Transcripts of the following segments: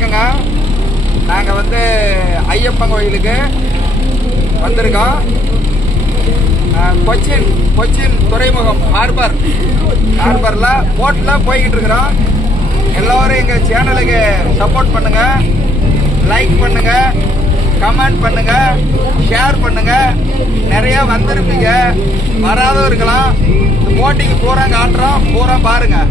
வணக்கங்க. நாங்கள் வந்து ஐயப்பன் கோயிலுக்கு வந்திருக்கோம். கொச்சின் கொச்சின் துறைமுகம் ஹார்பர் ஹார்பரில் போட்டில் போய்கிட்டு இருக்கிறோம். எல்லோரும் எங்கள் சேனலுக்கு சப்போர்ட் பண்ணுங்கள் லைக் பண்ணுங்கள் கமெண்ட் பண்ணுங்கள் ஷேர் பண்ணுங்கள் நிறையா வந்திருப்பீங்க. வராதும் இருக்கலாம் போட்டிங் பூரா காட்டுறோம். பூரா பாருங்கள்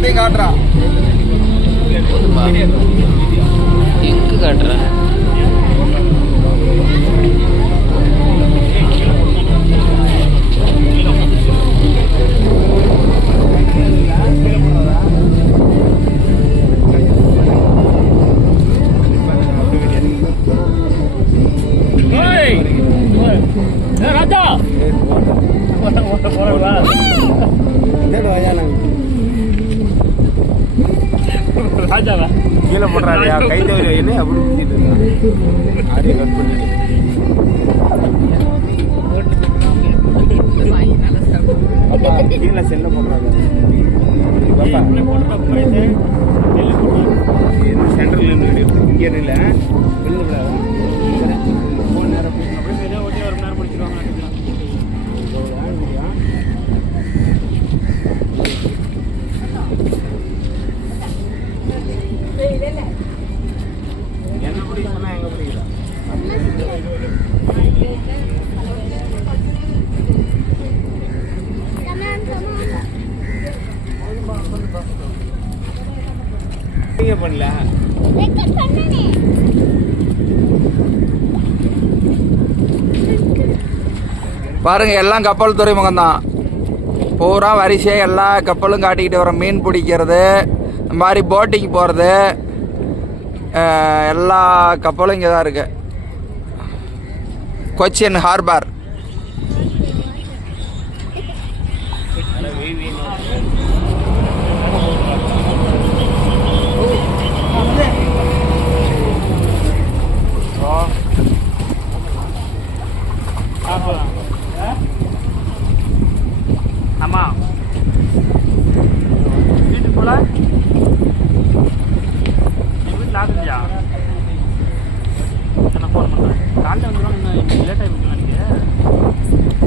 எல்லா இடத்தையும் காட்டுறோம் போதும்பா காட்டுற கீழே போடுறாருயா கை தவிர என்ன அப்படி ஊத்திட்டு இருக்கான் ஆடியோ கட் பண்ணிட்டு. அப்பா கீழே செல்ல போடுறாங்க. பாப்பா சென்டர்ல நின்று இங்கே இல்லை விழுந்து பண்ணல? பாருங்க எல்லாம் கப்பல் துறைமுகம் தான். பூரா வரிசையாக எல்லா கப்பலும் காட்டிக்கிட்டு வரோம். மீன் பிடிக்கிறது இந்த மாதிரி போட்டிங் போகிறது எல்லா கப்பலும் இங்கே தான் இருக்கு. கொச்சின் ஹார்பர். காலையில் வந்துடும் இன்னும் லேட்டாக ஆகிடுச்சு நினைக்கிறேன்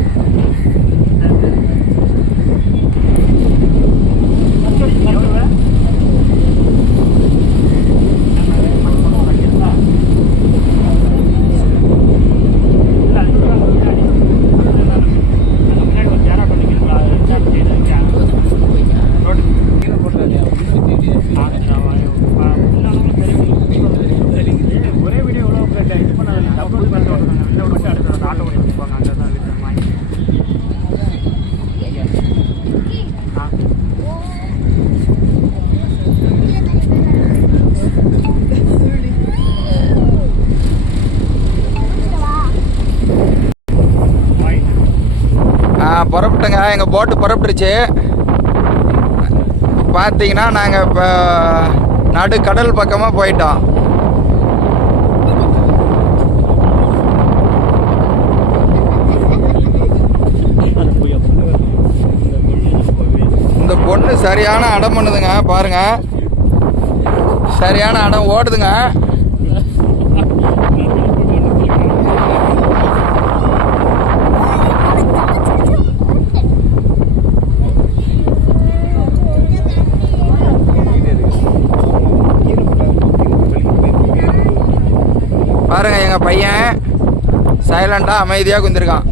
எங்கள் போட்டு புறப்பட்டுருச்சு. பார்த்தீங்கன்னா நாங்கள் இப்போ நடு கடல் பக்கமாக போயிட்டோம். இந்த பொண்ணு சரியான அடம் பண்ணுதுங்க பாருங்க. சரியான அடம் ஓடுதுங்க பாருங்க எங்க பையன் சைலண்டா அமைதியா குந்திருக்கான்.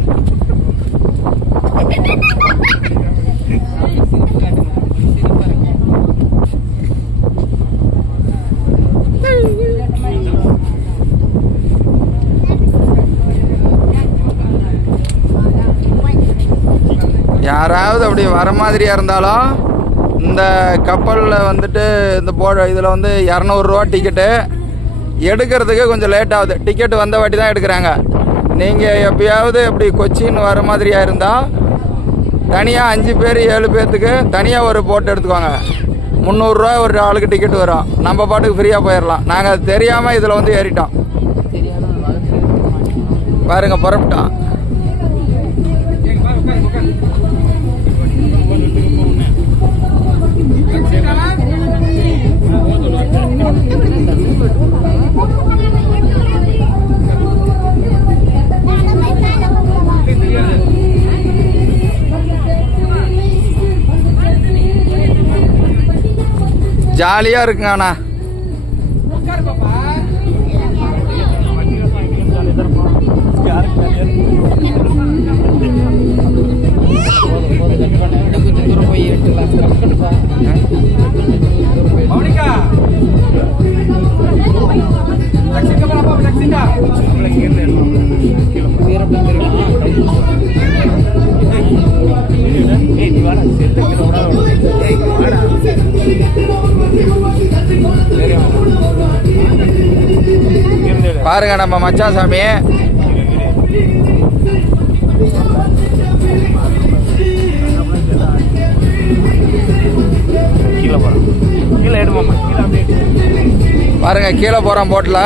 யாராவது அப்படி வர மாதிரியா இருந்தாலும் இந்த கப்பலில் வந்துட்டு இந்த போர்டு இதில் வந்து இரநூறுவா டிக்கெட்டு எடுக்கிறதுக்கு கொஞ்சம் லேட் ஆகுது. டிக்கெட் வந்த வாட்டி தான் எடுக்கிறாங்க. நீங்கள் எப்பயாவது இப்படி கொச்சின் வர மாதிரியாக இருந்தால் தனியாக அஞ்சு பேர் ஏழு பேர்த்துக்கு தனியாக ஒரு போட் எடுத்துக்கோங்க. முந்நூறுரூவா ஒரு ஆளுக்கு டிக்கெட் வரும். நம்ம பாட்டுக்கு ஃப்ரீயாக போயிடலாம் நாங்கள் தெரியாமல் இதில் வந்து ஏறிட்டோம். பாருங்க புறப்பட்டோம். ஜாலியாக இருக்குங்க அண்ணா. கொஞ்சம் தூரம் பாருங்க. நம்ம மச்சாசாமி. பாருங்க கீழே போகிறோம் போட்டில்.